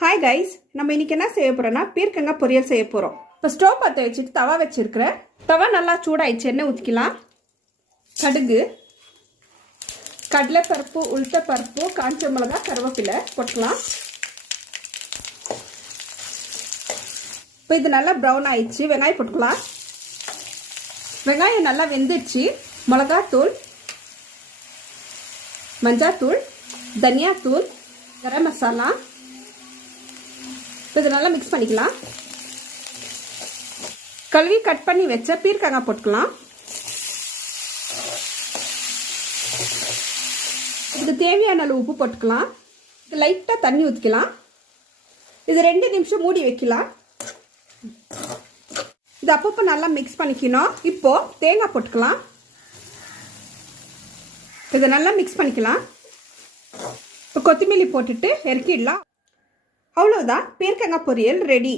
Hi guys, நம்ம இன்னைக்கு என்ன செய்ய போறோம்னா பீர்க்கங்காய் பொரியல் செய்ய போறோம். இப்போ ஸ்டவ் பற்ற வச்சுட்டு தவா வச்சிருக்கிறேன். தவா நல்லா சூடாயிடுச்சு. எண்ணெய் ஊற்றிக்கலாம். கடுகு, கடலைப்பருப்பு, உளுத்தப்பருப்பு, காஞ்ச மிளகா, கருவேப்பிலை போட்டுக்கலாம். இப்போ இது நல்லா ப்ரௌன் ஆயிடுச்சு. வெங்காயம் போட்டுக்கலாம். வெங்காயம் நல்லா வெந்துடுச்சு. மிளகாத்தூள், மஞ்சாத்தூள், தனியாத்தூள், கரம் மசாலா இது நல்லா மிக்ஸ் பண்ணிக்கலாம். கழுவி கட் பண்ணி வச்ச பீர்க்கங்காய் போட்டுக்கலாம். இதுக்கு தேவையான அளவு உப்பு போட்டுக்கலாம். இது லைட்டாக தண்ணி ஊற்றிக்கலாம். இது 2 நிமிஷம் மூடி வைக்கலாம். இது அப்பப்போ நல்லா மிக்ஸ் பண்ணிக்கணும். இப்போ தேங்காய் போட்டுக்கலாம். இதை நல்லா மிக்ஸ் பண்ணிக்கலாம். இப்போ கொத்தமல்லி போட்டுட்டு இறக்கிடலாம். அவ்வளோதான், பீர்க்கங்காய் பொரியல் ரெடி.